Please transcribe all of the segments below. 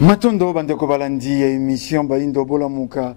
Matondo bandeko balandi ya émission Baindo Bolamuka.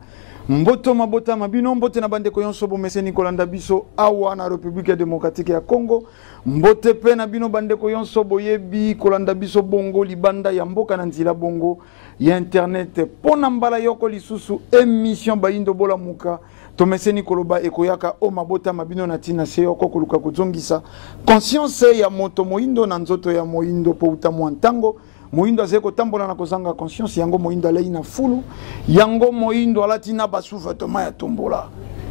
Mboto mabota mabino mbote na bandeko yonso bomese Nikolanda biso awa na République démocratique ya Congo. Mbote pe na bino bandeko yonso boyebi kolanda biso bongo libanda ya mboka na nzila bongo ya internet pona mbala yoko lisusu émission Baindo Bolamuka. Tomese Nikoloba ekoyaka o mabota mabino na tina seyoko koluka kuzongisa conscience ya moto moindo na nzoto ya moindo po utamu antango. Moindo azeko tambola na kozanga conscience yango moindo alei na fulu yango moindo alati na basufa toma ya tombola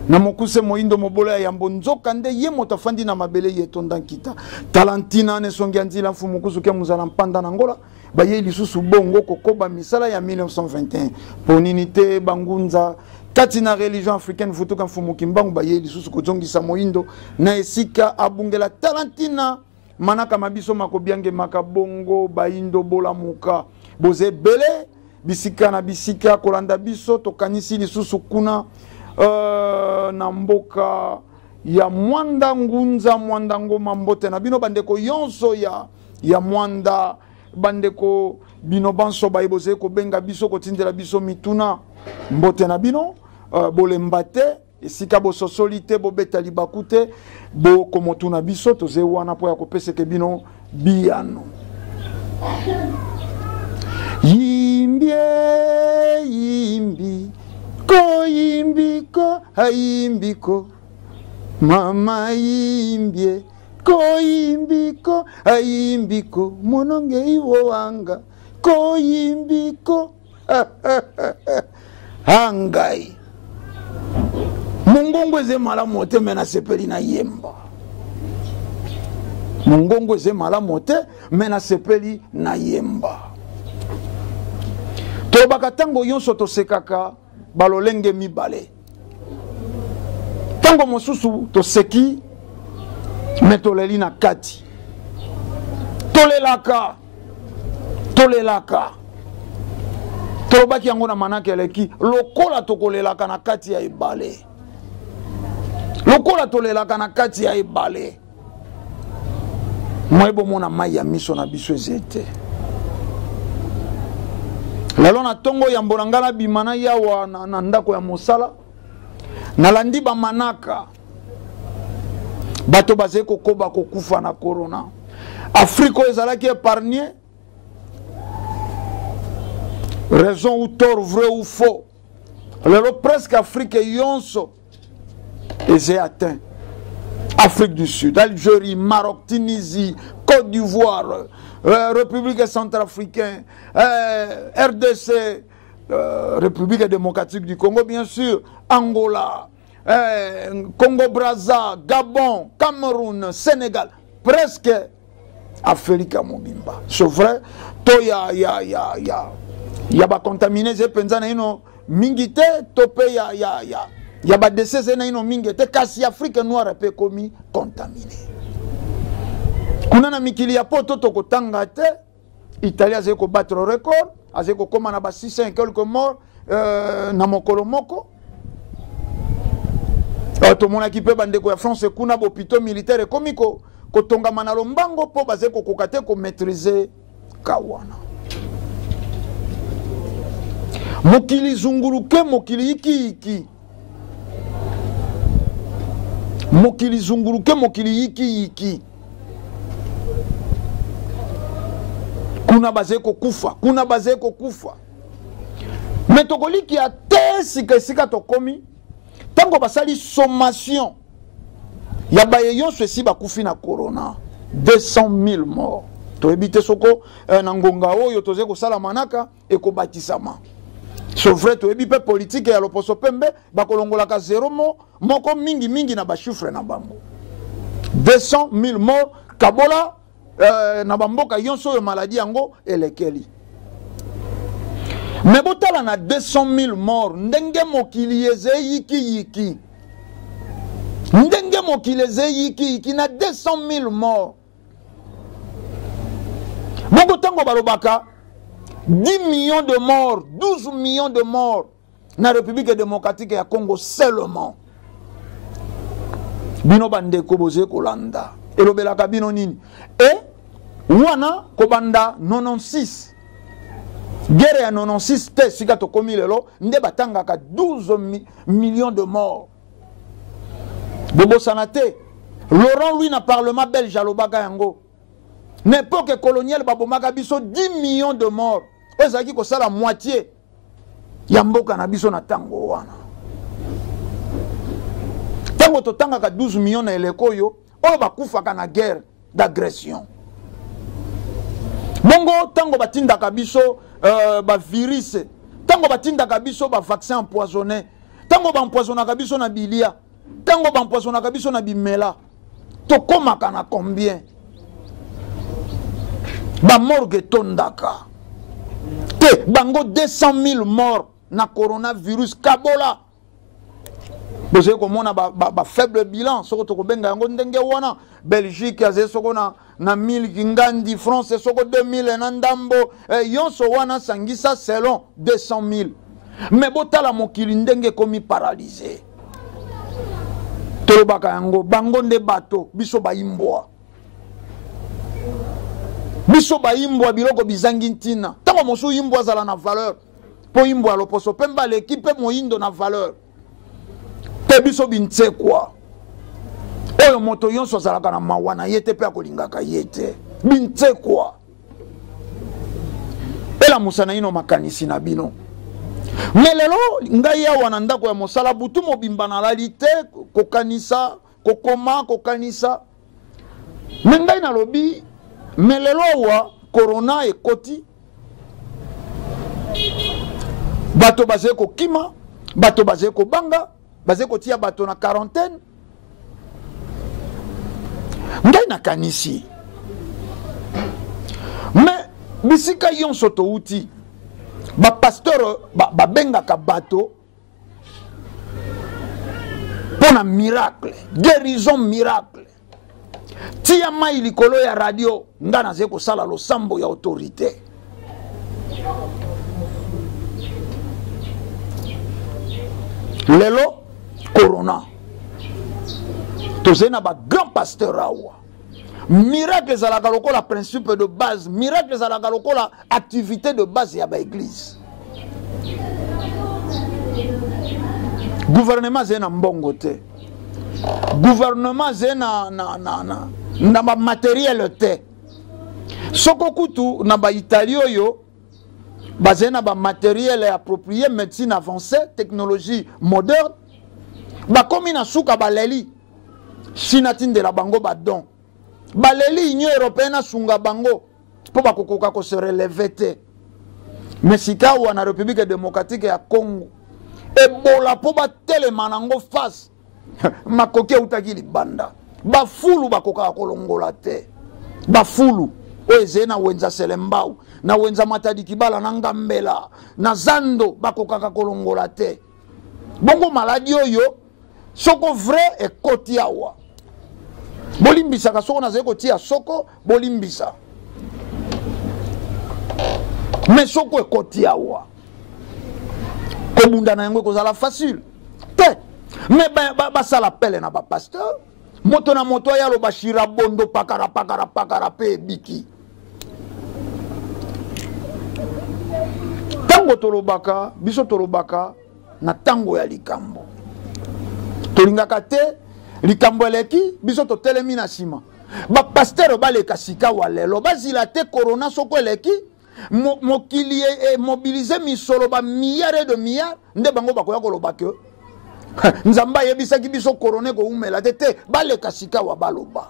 na mokuse moindo mobola ya yambo nzoka nde ye moto afandi na mabele yetonda nkita talantina ne songi anzila mfumu kusuke muzala mpanda na ngola baye lisusu bongo kokoba misala ya 1921 poninite bangunza kati na religion africaine futuka mfumu kimbangu baye lisusu kozongisa moindo na esika abungela talantina manaka mabiso makobiange makabongo Baindo Bolamuka boze bele bisika na bisika kolanda biso tokanisi lisusu kuna na mboka ya mwanda ngunza mwanda ngoma mbote na bino bandeko yonso ya mwanda bandeko bino banso baiboze ko benga biso kotindela biso mituna mbote na bino bolembate esika bo sosolite bo betali bakute bo komotuna biso toze wana po ya kopese ke bino biano yimbie yimbi ko yimbiko hayimbiko mama yimbie ko yimbiko hayimbiko mononge iwo wanga ko yimbiko hangai Mungongo ze mala mote mena sepeli na yemba. Mungongo ze mala mote mena sepeli na yemba. To bakatango yonso to sekaka balolenge mibale. Tango mosusu to seki metoleli na kati. Tolelaka. Tolobaki yango na manake eleki lokola tokolelaka na kati ya ibale. Lokola tolelaka na kati ya ibale. Mwebo mona mai ya miso na biso ezete. Lelo na tongo ya mbolangala bimana yawa na ndako ya mosala. Nalandi ba manaka. Bato bazeko koba kokufa na corona. Afriko ezalaki épargné. Raison ou tort, vrai ou faux. Lelo presque Afrique yonso. Et j'ai atteint Afrique du Sud, Algérie, Maroc, Tunisie, Côte d'Ivoire, République centrafricaine, RDC, République démocratique du Congo, bien sûr, Angola, Congo-Brazza, Gabon, Cameroun, Sénégal, presque Afrique à Mobimba. C'est vrai, il y a contaminé, j'ai pensé à mingite, topé, ya ba décès na ino mingi te kasi Afrique noire pe komi contaminé. Kuna na mikili ya poto to kotanga te Italie azeko battre record, azeko koma na ba 600 et quelques morts na mokolo moko. To mona ki pe bandeko ya France kuna bo hôpital militaire komiko kotonga manalo mbango po bazeko kokate ko maîtriser kawana. Mokili zunguruke mokili iki. Mokili zunguruke mokili iki. Kuna bazeko kufa. Metokoliki ya te sika tokomi. Tango basali sommation. Ya baye yonso esi bakufi na corona. 200,000 morts. To ebite soko na ngonga oyo tozeko sala manaka eko batisama. C'est vrai, tu es bien politique et à l'opposition pembe, bakolongolaka zéro moko mingi na ba chiffre na bambo. 200,000 morts, kabola na bamboka yonso yo maladie yango elekeli. Mais botala na 200,000 morts, ndenge mokili eze yiki. Ndenge mokili eze yiki na 200,000 morts. Moko tango balobaka 10 millions de morts, 12 millions de morts dans la République démocratique ya Congo seulement. Bino bande koboze kolanda. Elobelaka bino nini? Et wana kobanda 96 Guerre ya 96 te sika tokomi lelo nde batangaka 12 millions de morts. Bobo Sanate, Laurent lui na parlement belge alobaka yango. N'époque coloniale babomaka biso 10 millions de morts. Ezaki ko sala moitié ya mboka na biso na tango wana. Tango to tangaka 12 millions na eleko yo, oyo bakufaka na guerre d'agression. Bongo tango batindaka biso ba virus, tango batindaka biso ba vaccin empoisonné, tango ba empoisonnaka biso na bilia, tango ba empoisonnaka biso na bimela. To komaka na combien? Ba morgue tondaka. Te bango 200 000 morts na coronavirus kabola. Vous savez comment on a faible bilan. Soko to kobenga yango ndenge wana. Belgique aze soko na 1000 kingandi, France soko 2000 na ndambo. Yonso wana sangisa selon 200 000. Mais botala mokili ndenge komi paralysé. Tolobaka yango bango nde bato biso bayimbwa. Biso bayimbwa biloko bizangi ntina. Tango mosu yimbwa zala na valeur. Po yimbwa loposo pemba l'équipe moyindo na valeur. Te biso bintse kwa. Oyo moto yonso zalaka na mawana yete pe akolingaka yete. Bintse kwa. Ela musana ino makanisi na bino. Melelo ngai awa na ndako ya mosala butu mobimba na realite kokanisa kokoma kokanisa. Ngai na lobi melelo wa corona ekoti. Bato baze ko kima, bato baze ko banga, baze ko tia bato na quarantaine. Ngai na kanisi. Mais bisika yon soto uti. Ba pasteur ba benga ka bato. Pona miracle, guérison miracle. Tia mai likolo ya radio, ngana ze ko sala lo sambo ya autorité. Lelo corona. Tozena ba grand pasteur awa. Miracle zalaka lokola principe de base, miracle zalaka lokola activité de base ya ba église. Gouvernement zena mbongo te. Gouvernement zena na ba matériel te. Soko kutu na ba Italie yo bazena ba matériel approprié, médecine avancée, technologie moderne. Ba komi na suka baleli. Chinatin de la bango badon. Baleli Union européenne sunga bango. Po ba kokoka ko se relever te. Mesika ou na République démocratique ya Congo. Ebola po ba telema nango face. Makoke utaki libanda. Ba fulu ba koka kolongola te. Ba fulu oezena wenza selembau. Na wenza matadi kibala na ngambela na zando bakokaka kolongola te. Bongo maladi oyo soko vrai e koti awa. Bolimbisa ka soko na zeko tia soko bolimbisa. Mais soko e koti awa. Kobunda na yango kozala facile. Te. Mais ba sala pele na ba pasteur. Moto na moto ya lo bashira bondo pakara pe biki. Tango tolobaka, biso tolobaka na tango ya likambo. Tolingaka te likambo eleki, biso to telemi na sima. Ba pasteur baleka sika wa lelo, bazila te corona soko eleki, mokili e mobiliser misolo ba milliards de milliards, nde bango bakoya koloba ke. Nzamba yebisaki biso corona ko umela te baleka sika wa baloba.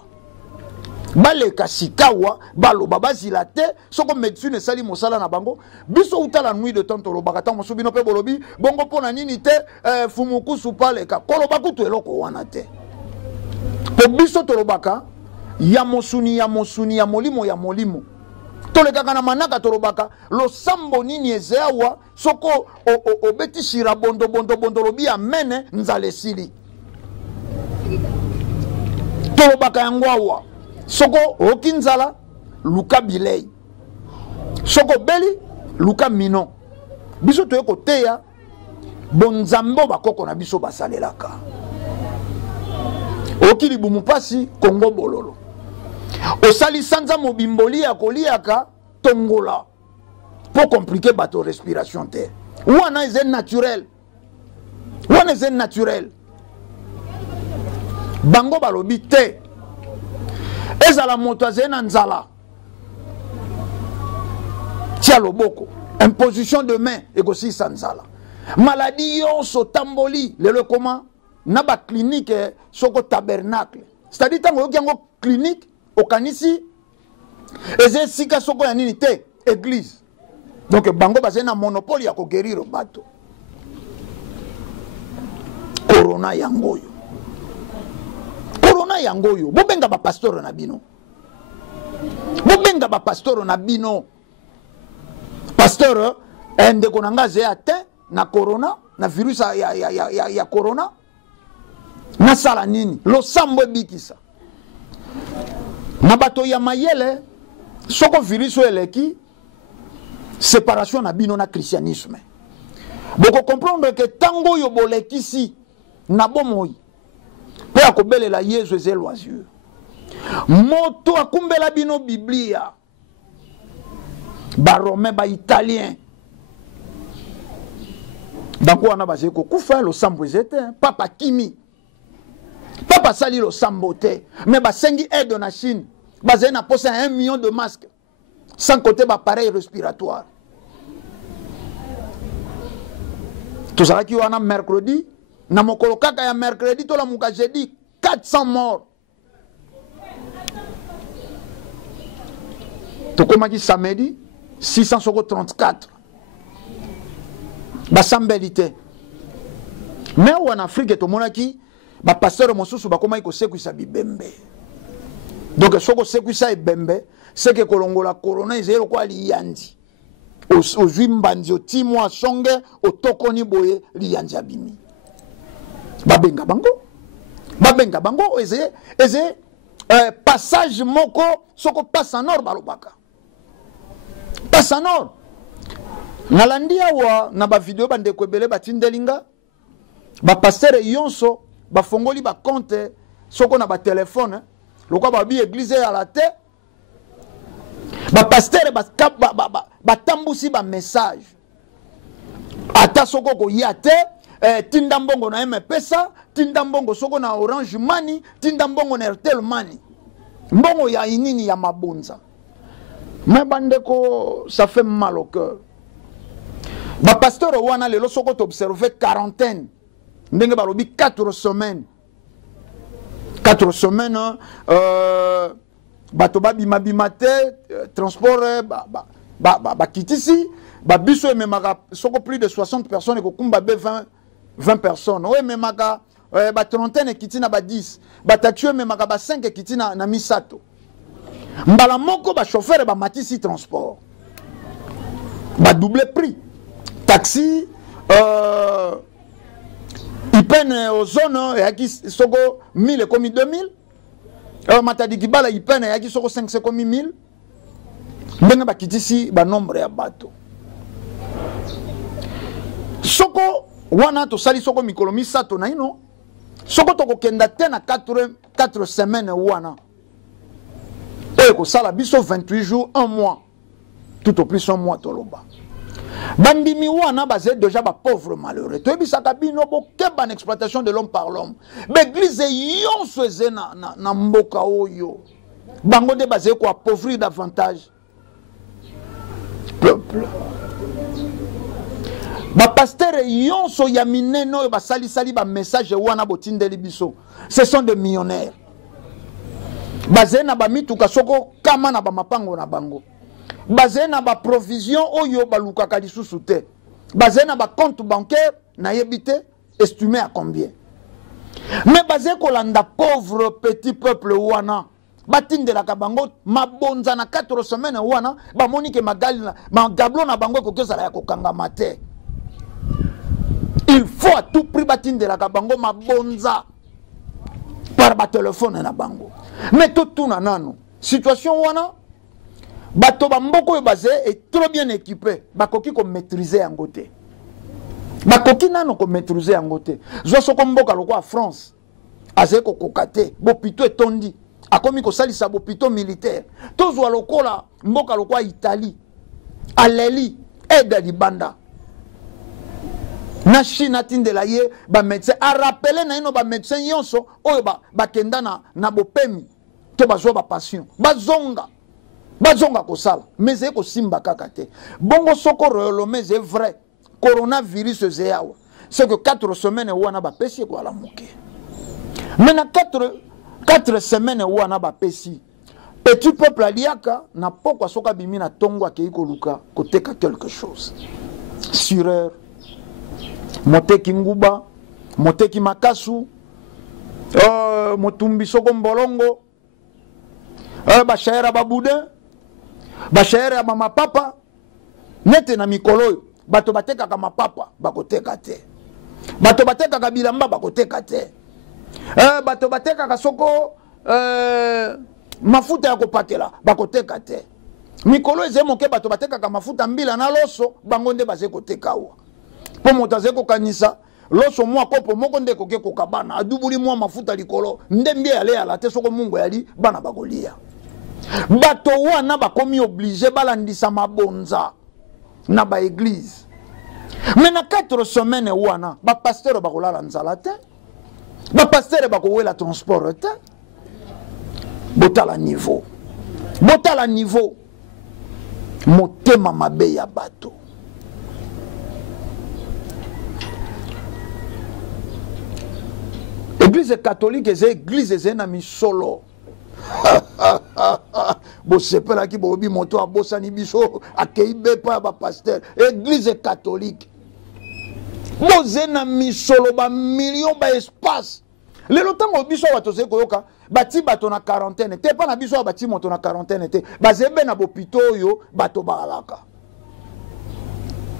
Baleka sikawa baloba bazila te soko médecine sali mosala na bango biso utala nuit de temps tolobaka ta mosubi no pe bolobi bongo pona nini te fumuku supaleka koloba kutu eloko wana te po biso tolobaka ya mosuni ya molimo tolekaka na manaka tolobaka lo sambo nini ezeawa soko obeti shira bondo lobi amene nzale sili tolobaka yango awa soko okinzala luka bilei soko beli luka mino biso toye koteya bonzambo bakoko na biso basalelaka okili bumupasi kongo bololo osali sanza mobimboli ya koliaka tongola pour compliquer bateau respiration terre. Wana est naturel. Wana est naturel. Bango balobi te. Ezala moto azena nzala. Tia loboko. Imposition de main égosi sanzala. Maladie yonso tamboli. Le comment? Naba clinique soko tabernacle. C'est-à-dire tango yango clinique au kanisi. Eze sika soko ya nini te église. Donc bango bazena monopole ya ko guérir bato. Corona yangoyo. Corona yangoyo. Bobenga ba pasteur na bino. Bobenga ba pasteur na bino. Pasteur ndeko nanga ze atteint na corona, na virus ya corona. Na sala nini? Lo sambo bikisa. Na bato ya mayele soko virus eleki séparation na bino na christianisme. Boko comprendre que tango yo bolekisi na bomoi. Pe akobelela Yesu ezeloisieux. Moto akumbela bino Biblia. Ba Romain ba italien. Banko wana ba zeko kufa lo sambo ezete, papa kimi. Papa sali lo sambo te, mais ba sengi aide na Chine. Ba zena posa 1 million de masques. Sans côté ba appareil respiratoire. Tout ça qui wana mercredi, na mokolo kaka ya mercredi to la muka jeudi 400 morts. To komaki samedi 634. Basambelité. Mais en Afrique, tout le monde qui ba pasteur mosusu ba koma iko sekuisa bibembe. Donc soko sekuisa bibembe, c'est que kolongola corona ezelo kwa liyandi. Ozwimbandi otimo asonge otokoni boye liyandi abimi. Babenga bango. Babenga bango eze passage moko soko passe en or balobaka. Passe en or. Nalandia wa na ba video bande kwebele batindelinga ba pasteur yonso ba fongoli ba compte soko na ba téléphone lokwa ba bi église à la terre ba pasteur ba tambusi ba message ata soko ko yate tinda mbongo na M-Pesa tinda mbongo soko na Orange Money tinda mbongo na Airtel Money mbongo ya inini ya mabonza mais bandeko ça fait mal au cœur. Ba pasteur wana lelo soko to observer quarantaine ndenge balobi 4 semaines 4 semaines bato babima bimate transport ba kitisi ba biso ememaka soko plus de 60 personnes ko kumba be 20 personnes o ememaka ba trentaine kitina ba 10 ba taxi ememaka ba 5 kitina na misato mbala moko ba chauffeur ba matisi transport ba double prix taxi ils prennent aux zones et qui soko 1000 comme 2000 matadi kibala ils prennent et qui soko 500 comme 1000 ndenga bakitisi ba nombre ya bato soko wana to sali soko mikolo misato na ino soko to kokenda te na 4 semaines wana et ko sala biso 28 jours 1 mois tout au plus 1 mois toloba. Bandimi wana bazé déjà ba pauvre malheureux. To ebisaka bino bo keba na exploitation de l'homme par l'homme. L'église yonso ezena na mboka oyo. Bango de bazé ko appauvrir davantage peuple. Ba pasteur yonso ya mineno ba sali ba message wana botindeli biso. Ce sont des millionnaires. Bazé na ba mituka soko kama na ba mapango na bango. Basé na ba provision oyo balukaka lisusu te. Basé na ba compte bancaire na yebite estimé à combien. Mais basé kolanda pauvre petit peuple wana batindela ka bango mabonza na 4 semaines wana ba monique magali ma gablo na bango ko kezala ya kokanga mate. Il faut à tout prix batindela ka bango mabonza par ba téléphone na bango. Mais tout na nano situation wana bato bamboko yo basé est trop bien équipé bakoki ko maîtriser yango te bakoki nano ko maîtriser yango te zo soko mboka lokwa France azé ko kokate bopito etondi akomi ko salisa bopito militaire tozwa lokola mboka lokwa Italie aleli aide libanda na Chine atindela ye ba médecin a rappelé na ino ba médecin yonso oyo ba kenda na bopemi to bazwa ba patient bazonga kosala mais eko simba kaka te bongo soko relome c'est vrai coronavirus zeyawa c'est que 4 semaines wana ba pesi ko ala moke mais na 4 semaines wana ba pesi petit peuple aliaka na pokwa soka bimi na tongo akei ko luka koteka quelque chose sureur moteki nguba moteki makasu motumbi soko mbolongo bashaira babude bashaira ya mama papa nete na mikolo bato batekaka mapapa bakoteka te bato batekaka bilamba bakoteka te bato batekaka soko mafuta ya kopakela bakoteka te mikolo eze moke bato batekaka mafuta mbila na loso bango nde baze koteka wa po moto aze kokanisa loso mwa kopo moko nde koke kokabana adubuli mwa mafuta likolo nde mbie yale ala te soko mungu yali bana bakolia bato wana bakomi oblige balandisa mabonza na ba église mais na 4 semaines wana ba pasteur bakolala nzala te ba pasteur bakowela transport te botala niveau motema mabe ya bato église catholique eza église eza na misolo bosepelaki bobi moto abosani biso akei bepa ba pasteur église catholique boze na misolo ba million ba espace lelo tango biso bato ze koyoka bati bato na quarantaine te pa na biso bati moto na quarantaine te bazebe na bopito oyo bato balaka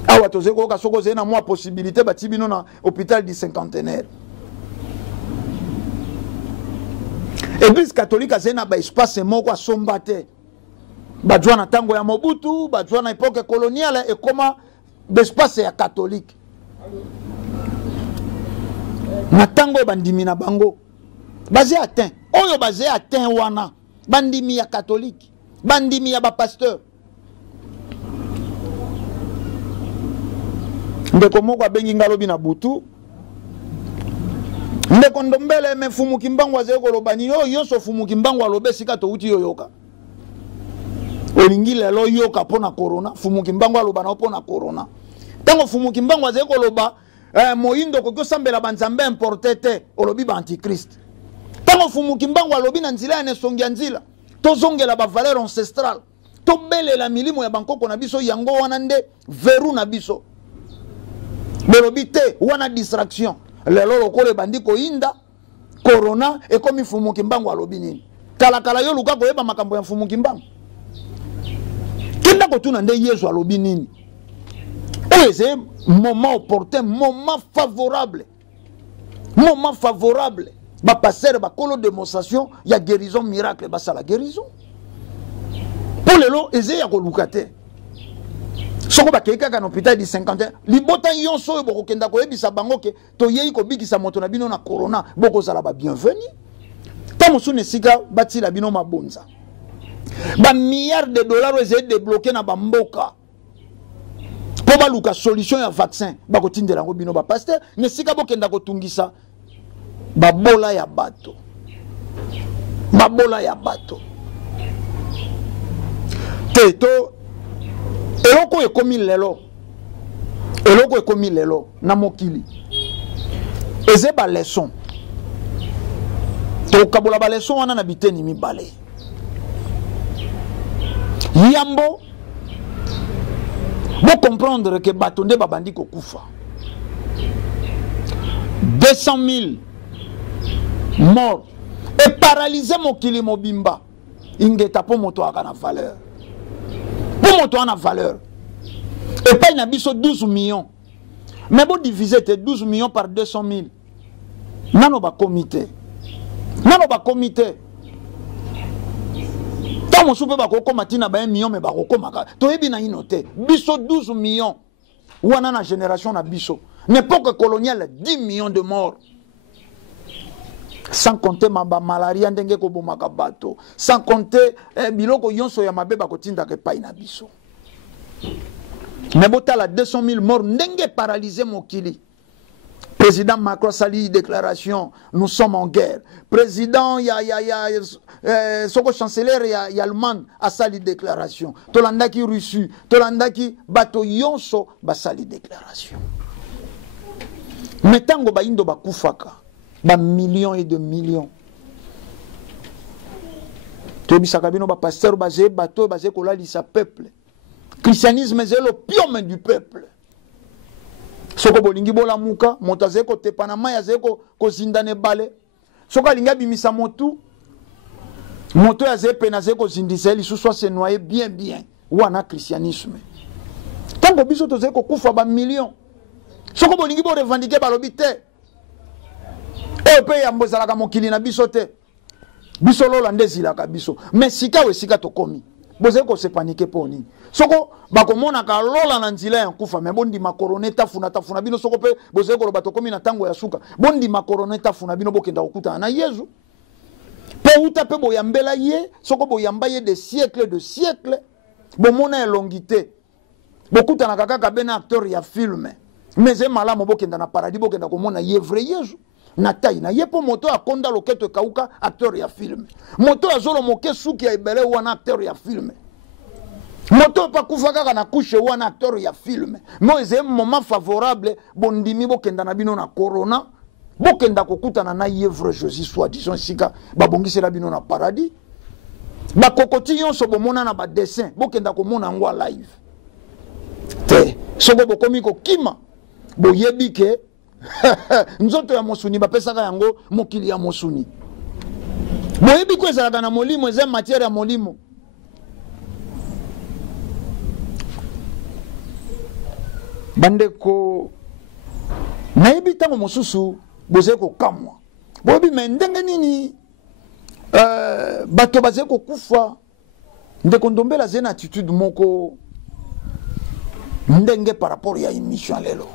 awa to ze koyoka soko ze na mwa possibilité bati bino na hôpital du cinquantenaire. Église catholique a na ba espace moko asomba te bajwa na tango ya Mobutu bajwa na époque coloniale et comment l'espace ya catholique na tango bandimi na bango basé atteint oyo basé atteint wana bandimi ya catholique bandimi ya ba pasteur ndeko moko abengi ngalobi na butu ndeko ndombele me fumu kimbangu aze koloba ni yo yonso fumu kimbangu alobe sika to uti yoyoka olingi lelo yoka pona corona fumu kimbangu aloba na pona corona tango fumu kimbangu aze koloba moyindo ko sambela banzambe importé te olobi ba antichrist tango fumu kimbangu alobi na nzila ya songi nzila to zongela ba valeur ancestrale to belela milimo ya bankoko na biso yango wana nde veru na biso belobi te wana distraction lelo lokole bandiko inda corona ekomi fumu kimbangu alobi nini kala yo luka koyeba makambo ya fumu kimbangu kenda ko tuna nde Yesu alobi nini c'est moment opportun moment favorable ba passer ba kolo démonstration ya guérison miracle ba sala guérison pour lelo eze ya koluka te soko ba keka na hôpital di 50 libota yonso yo boko kenda ko yebisa bango ke to yeyi ko bikisa moto na bino na corona boko sala ba bienvenue ta musune sika batila bino mabonza ba milliards de dollars eze débloquer na ba mboka po ba luka solution ya vaccin ba ko tindela ngo bino ba pasteur ne sika bokenda ko tungisa babola ya bato teto eloko ekomi lelo na mokili eze ba leçon to kabola ba leçon wana na biteni mibale yambo bo comprendre que bato nde babandi ko kufa 200,000 morts et paralysé mokili mobimba ingeta po moto akana valeur pour moto ana valeur et pas na biso 12 millions mais bon diviser 12 millions par 200,000 nano ba comité tant mo soupe ba ko matina ba 1 million mais ba ko komaka to yebi na inote biso 12 millions wana na génération na biso n'époque coloniale 10 millions de morts sans compter mamba malaria ndenge ko bomaka bato sans compter biloko yonso ya mabeba ko tinda ke pai na biso Mais botala 200 000 morts, n'enge paralysé Mokili. Président Macron sali déclaration, nous sommes en guerre. Président, soko chancelier y allemand a sali déclaration. Tolandaki Russie, Tolandaki bato yonso ba sali déclaration. Mais tango ba indo ba kufaka, ba millions et de millions. Tobi sakabino ba pasteur basé bateau basé kolali sa peuple. Christianisme c'est l'opium du peuple. Soko bolingi bola muka, montaze ko tepanama ya zeko ko zindane bale. Soko linga bimisa motu. Moto ya zepe na zeko zindiseli sous soit se noyer bien wana christianisme. Tango biso to zeko kufa ba millions. Soko bolingi bo revendiquer balobi te. E pe ya mbozala ka mokili na biso te. Biso lola ndezila ka biso. Mais sika we sika to komi. Bozeko se paniquer poni. Soko bakomona ka lola na nzila ya kufa mais bondi makorone tafuna bino soko pe bozeko lo bato komi na tango ya suka. Bondi makorone tafuna bino bokenda okuta na Yesu. Pe uta pe boyambela ye, soko boyamba ye de siècles. Bomona elongité. Bokuta na kaka bena acteur ya film. Mais malamu bokenda na paradis bokenda komona ye vrai Yesu. Na taille na yepo moto akonda loketo kauka acteur ya film. Moto azolo moke suki ya ibele wana acteur ya film. Moto pa kufaka na couche wana acteur ya film. Moi un moment favorable bondimi bokenda na bino na corona. Bokenda kokuta na yevre Jésus soit disons sika babongise la bino na paradis. Ba kokoti yonso bomona na ba dessin bokenda ko mona ngwa live. Te soko bokomi ko kima boyebi ke nzoto ya mosuni bapesaka yango mokili ya mosuni. Boyebi ko ezalaka na molimo eza matière ya molimo. Bandeko nayebi tango mosusu bozeko kamwa. Boyebi me ndenge nini bato bazeko kufa ndeko ndombela zena attitude moko ndenge par rapport ya émission lelo.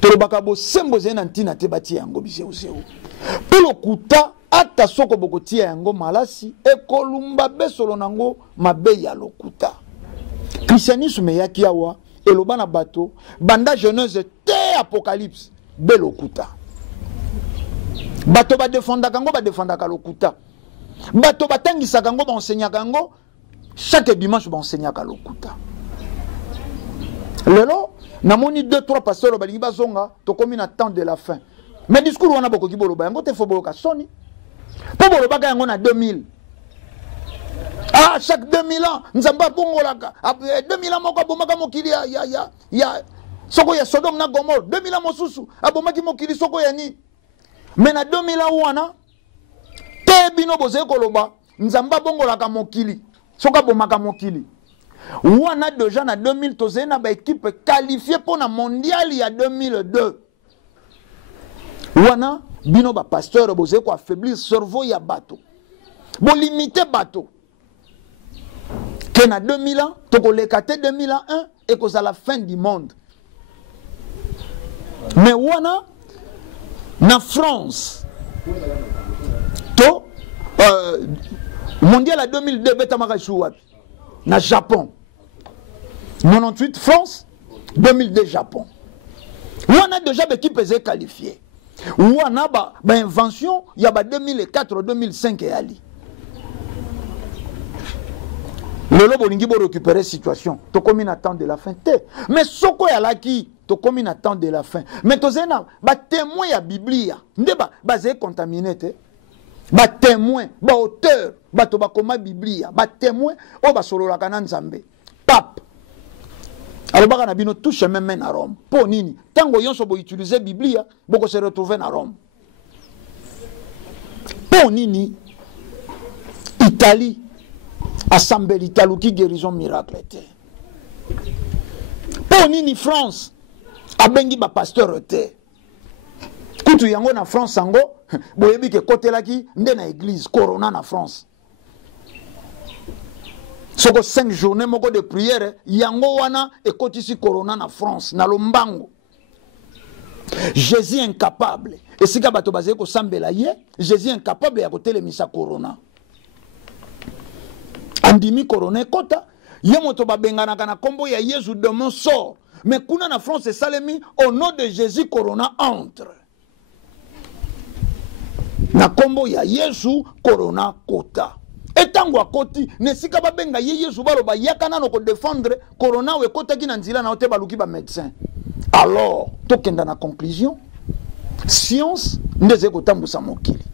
Tolobaka bo sembo zena ntina te bati yango biseu. Polo kuta ata soko bokotia yango malasi ekolumba besolo nango mabe ya lokuta. Christianisme yaki awa eloba na bato banda Genèse te Apocalypse be lokuta. Bato ba defendaka yango ba defendaka lokuta. Bato batangisaka yango ba enseignaka yango chaque dimanche ba enseignaka lokuta. Lelo namoni 2-3 pasteurs balingi bazonga tokomi na temps de la fin. Mais discours wana bokoki boloba yango te fo boyoka soni. Po bolobaka yango na 2000. Ah chaque 2000 ans nzamba bongolaka. 2000 ans moko abomaka mokili ya soko ya Sodome na Gomorre. 2000 ans mosusu abomaki mokili soko ya ni. Mais na 2000 ans wana te bino bozé koloba nzamba bongolaka mokili. Soko abomaka mokili. Wana déjà na 2000 tozé na ba équipe qualifiée pour na mondial il y a 2002. Wana bino ba pasteur bozé ko affaiblir cerveau ya bato. Bo limiter bato. Que na 2000 ans toko lekate 2001 et que c'est la fin du monde. Mais wana na France to mondial à 2002 beta makashu wapi. Na Japon 98 France 2002 Japon. On a déjà l'équipe est qualifiée. On a ba invention il y a 2004 2005 et ali. Le lobo lingi bo récupérer situation. To komi na temps de la fin. Mais soko ya laki to komi na temps de la fin. Mais to zena ba témoin ya Biblia. Ndeba basé contaminé te. Ba témoin, ba auteur, ba to ba koma Biblia, ba témoin o ba solola kana nzambe. Pape. Alors baka na bino tout chemin mène à Rome. Po nini? Tango yonso bo utiliser Biblia, boko se retrouver na Rome. Po nini? Italie. Assemblée l'Italie qui guérison miracle te. Po nini France? Abengi ba pasteur te. Kutu yango na France sango boyebi ke côté laki nde na église corona na France. Soko 5 journées moko de prière yango wana ekotisi corona na France na lombango. Jésus incapable. Et sika bato bazé ko sambela ye, Jésus incapable ya kotelemisa corona. andimi corona kota ye moto babenganaka na kombo ya Yesu demain sort mais kuna na France salemi au nom de Jésus corona entre na kombo ya Yesu corona kota etango akoti nesika babenga ye Yesu baloba yakana no ko défendre corona we kota ki na nzila na ote baluki ba médecin alors tokenda na conclusion science ndeze kotambusa mokili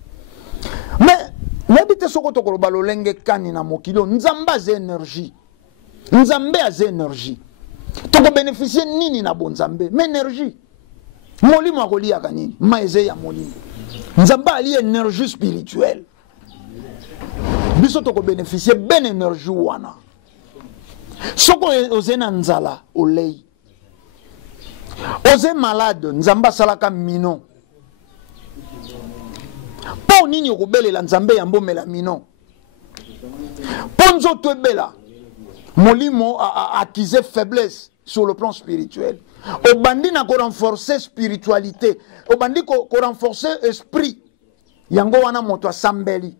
mais n'habite soko to koloba lolenge kani na mokili nzamba ze énergie nzambe az énergie toko bénéficier nini na bonzambe mais énergie molimo akolia kanini maeze ya molimo nzamba ali énergie spirituelle biso toko bénéficier ben énergie wana soko ozena nzala olei oze malade nzamba salaka mino po nini okobelela nzambe ya mbomela mino po nzoto ebela molimo acquise faiblesse sur le plan spirituel obandi na ko renforcer spiritualité obandi ko renforcer esprit yango wana moto asambeli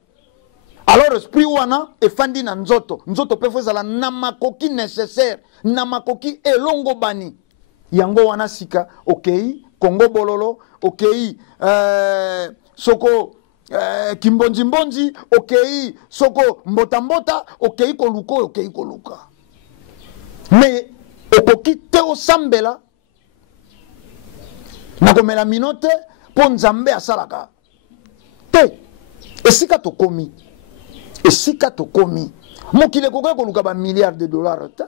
alors esprit wana efandi na nzoto nzoto pe fozala na makoki nécessaire na makoki elongo bani yango wana sika okei Kongo bololo okei soko kimbonzi mbonzi okei soko mbota mbota okei koluka okei koluka mais okoki te osambela na komela minote po nzambe asalaka te esika tokomi mokile kokoki koluka ba milliards de dollars te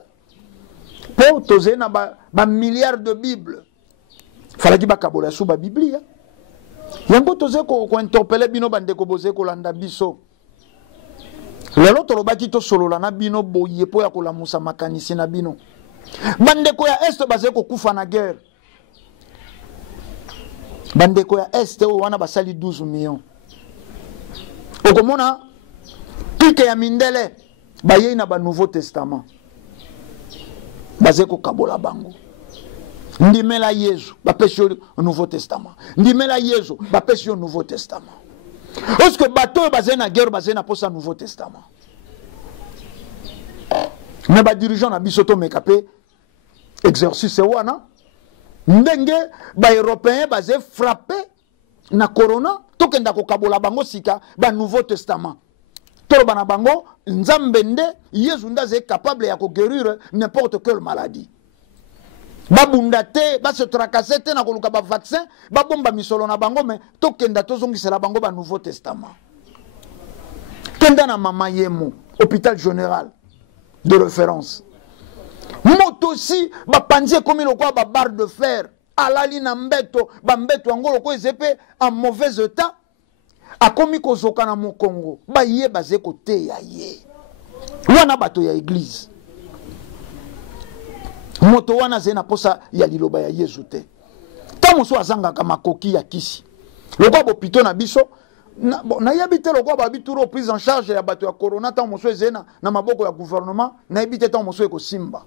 po tozali na ba milliards de bible falaki bakabola su ba biblia yango tozali ko interpeller bino bandeko bozali kolanda biso lelo tolobaki tosolola na bino boye po ya kolamusa makanisi na bino bandeko ya est bazali kokufa na guerre bandeko ya est oyo wana basali 12 millions okomona pike ya mindele bayei na ba nouveau testament bazali kokabola bango ndimela Yesu bapesi yo nouveau testament ndimela Yesu bapesi yo nouveau testament parce que bateau bazali na guerre bazali na posa nouveau testament mais ba dirigeant na biso to mekape exercice wana ndenge ba européen bazali frappé na corona tokenda kokabola bango sika ba nouveau testament toloba na bango nzambe nde Yesu ndaze capable ya ko guérir n'importe quelle maladie babunda te se tracasser te na koluka ba vaccin babomba misolo na bango mais tokenda tozongisela bango ba nouveau testament kenda na mama yemo hôpital général de référence moto si ba panzie comme lokwa ba barre de fer alali na mbeto ba mbeto ngolo ko ezepe en mauvais état akomi kozoka na mokongo ba ye baze kote ya ye wana bato ya église moto wana zena posa ya liloba ya Yesu te ta moso azanga ka makoki ya kisi lokwa bopito na biso na yabite lokwa ba bituro prise en charge ya bato ya corona ta moso zena na maboko ya gouvernement na yabite ta moso eko simba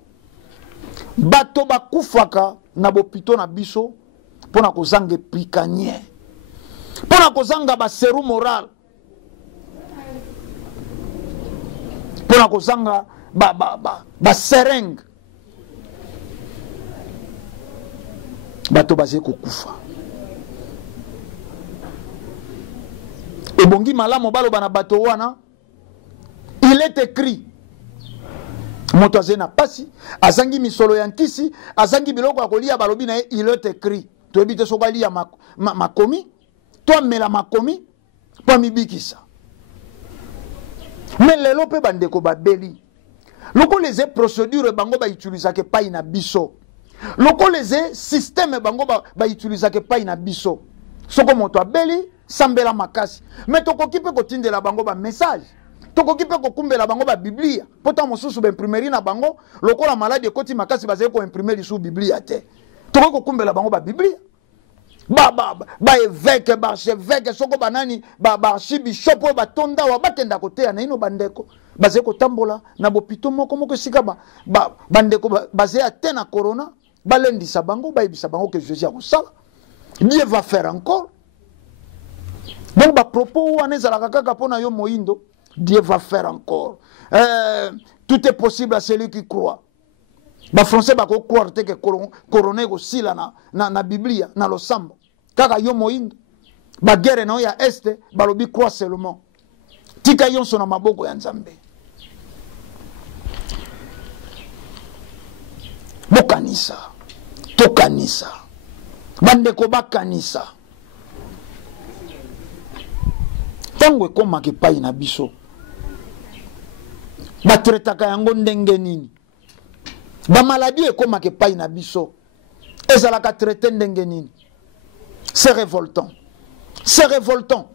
bato bakufaka na bopito na biso pona kozanga pikanie pona kozanga ba seru moral pona kozanga ba seringue bato bazé kokufa ebongi malamu baloba na bato wana il est écrit moto azena pasi azangi misolo ya nkisi azangi biloko ya kolia balobi na il est écrit to ebite sokali ya makomi to mela makomi pa mibikisa mais lelo pe bandeko babeli loko les procédures bango ba utiliser ke pa ina biso loko les système bango ba utiliser ke pa ina biso soko moto abeli sambela makasi mais tokoki pe kotindela bango ba message tokoki pe kokumbela bango ba biblia pota mosusu ba imprimerie na bango lokola malade ekoti makasi bazali ko imprimer lisu biblia te tokoki kokumbela bango ba biblia ba évêque ba archevêque soko banani ba archibishop ba tonda wa bakenda koteya na ino bandeko bazali kotambola na bopito moko sika bandeko bazali ate na corona balendisa bango bayebisa bango que Jésus a kosala Dieu va faire encore donc ba propos wana ezalaka kaka mpona yo moindo Dieu va faire encore. Tout est possible à celui qui croit. Les Français vont croire que coroné aussi na Biblia, na lo sambo. Kaka yo moindo. Ba guerre na ya este, balobi croit seulement. Tika yon sona maboko ya Nzambe. Bokanisa. Tokanisa. Bandeko bakanisa. Tango ekoma ke pai na biso. Batretaka yango ndenge nini. Ba maladie ekoma ke pai na biso. Ezalaka traité ndenge nini. C'est révoltant. C'est révoltant.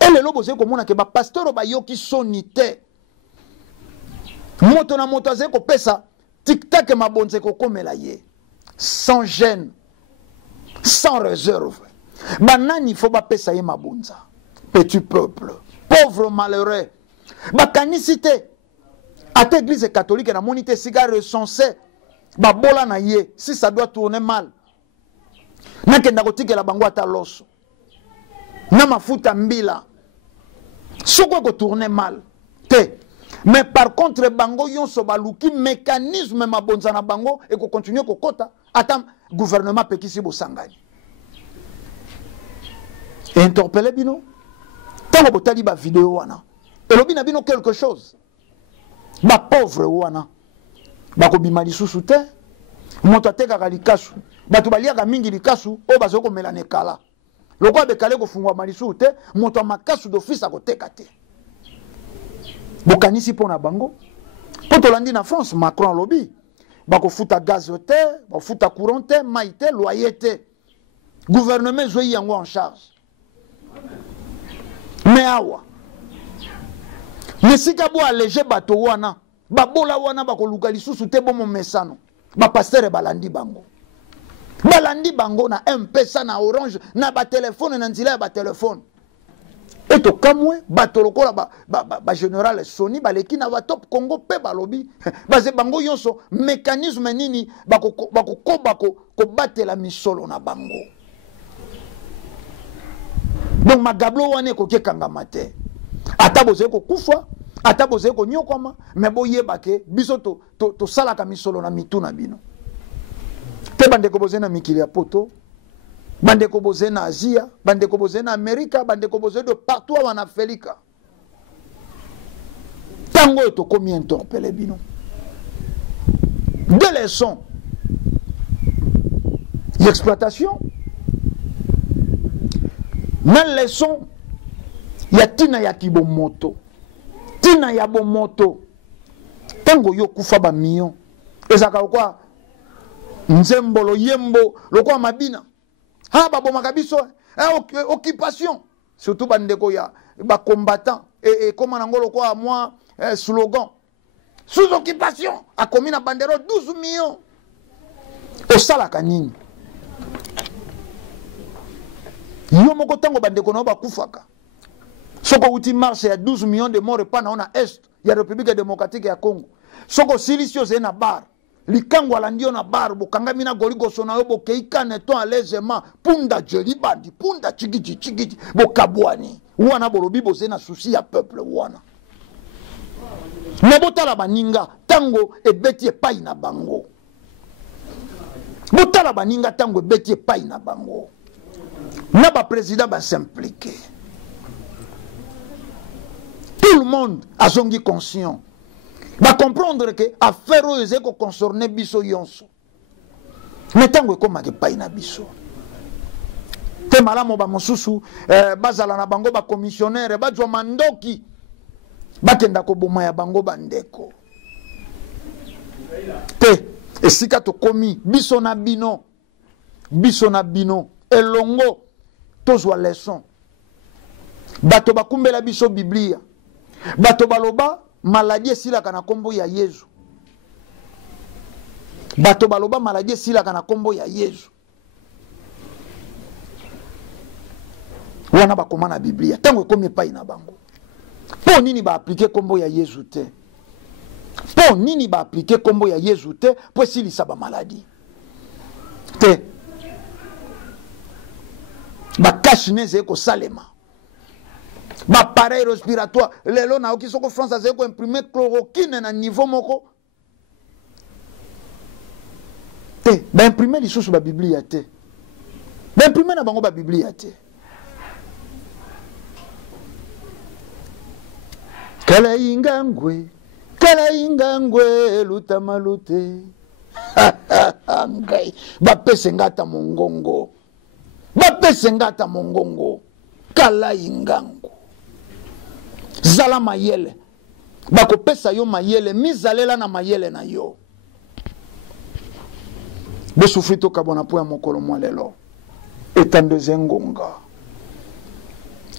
Et le lobo c'est komona ke ba pasteur ba yoki sonité. Moto na moto azeko pesa tic-tac mabonze ko komela ye. Sans gêne. Sans réserve. Banani faut ba pesa ye mabonza. Petit peuple, pauvre malheureux. Bakanicité. À l'église catholique, la monité cigare recensée. Babola na ye, si ça doit tourner mal. Nakenda kotike la bango ata loso. Na mafuta mbila. Soko ko tourner mal. Te. Mais par contre, bango yon so baluki mécanisme mabonza na bango et ko continue ko kota. Attends, gouvernement pekisi bo sangani. Et interpellé bino. Tant que tu as vidéo wana, et lobi na bino quelque chose. Ba pauvre wana, ba ko bimali susu te, moto ateka ka likasu, ba to balia ka mingi likasu, o ba zoko melane kala. Loko be kale ko fungwa malisu te, moto makasu d'office akoteka te. Bokanisi pona bango. Poto landi na France, Macron lobi, ba ko futa gaz te, ba futa courant te, maïté, loyer te. Gouvernement zoyi yango en charge. Mais awa nesika bo alléger bato wana babola wana bakoluka lisusu te bomo mesano ba pasteur balandi bango na M-Pesa na Orange na ba téléphone na nzila ya ba téléphone eto kamwe bato lokola ba général Sony baleki na ba top Congo pe balobi baze bango yonso mécanisme nini bako batela misolo na bango. Donc magablo wane ko kekanga mate. Ata boze ko kufa, ata boze ko nyokoma, mais boyeba ke biso to salaka misolo na mituna bino. Te bande ko boze na mikili ya poto, bande ko boze na Asia, bande ko boze na Amerika, bande ko boze de partout en Afrique. Tango to komi interpellé bino. Deux leçons. L'exploitation. Nan leçon, ya tina ya kibomoto. Tina ya bomoto. Tango yo kufa ba million. Ezaka kwa nzembolo yembo, lokwa mabina. Ha ba bomaka biso, occupation. Surtout bandeko ya ba combattant et comment nangolo kwa moi slogan. Sous occupation, a commis na bandero 12 millions. Osala kanini. Yo moko tango bandeko na ba kufaka. Soko uti marche ya 12 millions de morts pa na est ya République démocratique ya Congo. Soko silicieuse na bar. Likango alandio na bar bokanga mina goligo sona yo bokeika neton allègement punda jeli bandi punda chigiji bokabwani. Wana bolobi boze na souci ya peuple wana. Nebotala baninga tango ebeti epai na bango. Botala baninga tango ebeti epai na bango. Naba président va s'impliquer. Tout le monde a son conscient. Va comprendre que affaire oyo ko concerner biso yonso. Mais tango koma ke pa ina biso. Te malamo ba mosusu bazala na bango ba commissionnaire ba jwa mandoki. Bakenda ko boma ya bango bandeko. Te esika to komi biso na bino. Biso na bino elongo tozwa leçon. Bato bakumbela biso Biblia. Bato baloba maladie sila kana kombo ya Yesu. Bato baloba maladie sila kana kombo ya Yesu. Wana bakoma na Biblia. Tango komi pa ina bango. Po nini ba appliquer kombo ya Yesu te? Po nini ba appliquer kombo ya Yesu te? Po silisa ba maladie. Te. Ba cache neze ko salema. Appareil respiratoire. Lelo na oki soko France azeko imprimer chloroquine na niveau moko. Te, ba imprimer lisusu ba Biblia te. Ba imprimer na bango ba Biblia te. Kala ingangwe lutamalute. Ngai ba pesengata mongongo. Ba pesengata mongongo. Kala ingangu. Zala mayele. Bako pesa yo mayele. Mizalela na mayele na yo. Besufrito kabona po ya mokolo mwalelo. Etande zengonga.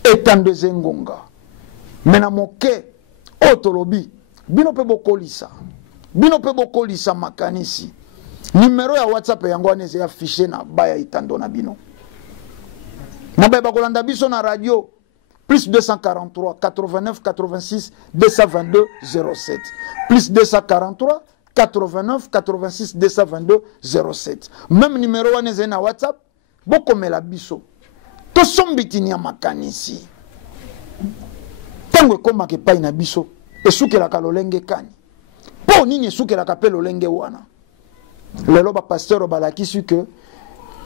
Etande zengonga. Mena moke. Otolobi. Bino pe bokolisa. Bino pe bokolisa makanisi. Numero ya WhatsApp yango aneze ya fiche na baya itando na bino. Na baya bakolanda biso na radio. Plus 243 89 86 222 07. Plus 243 89 86 222 07. Même numéro waneze na WhatsApp. Bokomela biso. To sombitini ya makanisi. Tango ekoma ke pai na biso. Esukelaka lolenge kani. Po nini esukelaka pe lolenge wana. Lelo ba pasteur balakisi ke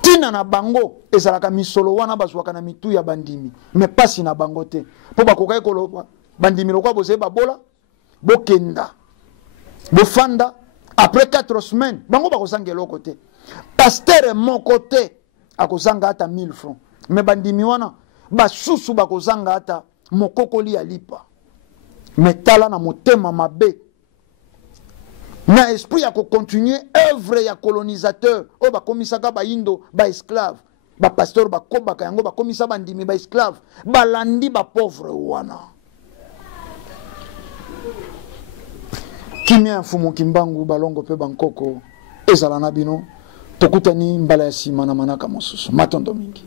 tina na bango ezalaka misolo wana bazwaka na mitu ya bandimi mais pasi na bango te po bakokai koloba bandimi lokwa boze babola bokenda bofanda après 4 semaines bango bakozanga eloko te pasteur moko te akozanga ata 1000 francs mais bandimi wana basusu bakozanga ata mokokoli ya lipa mais tala na motema mabe na esprit ya continuer œuvre ya colonisateur o ba komisaka ba indo ba esclave ba pasteur ba kobaka yango ba komisa ba ndimi ba esclave ba landi ba pauvre wana kimia fumu kimbangu balongo pe bankoko ezala na bino tokutani mbala ya sima na manaka mosusu matondo mingi.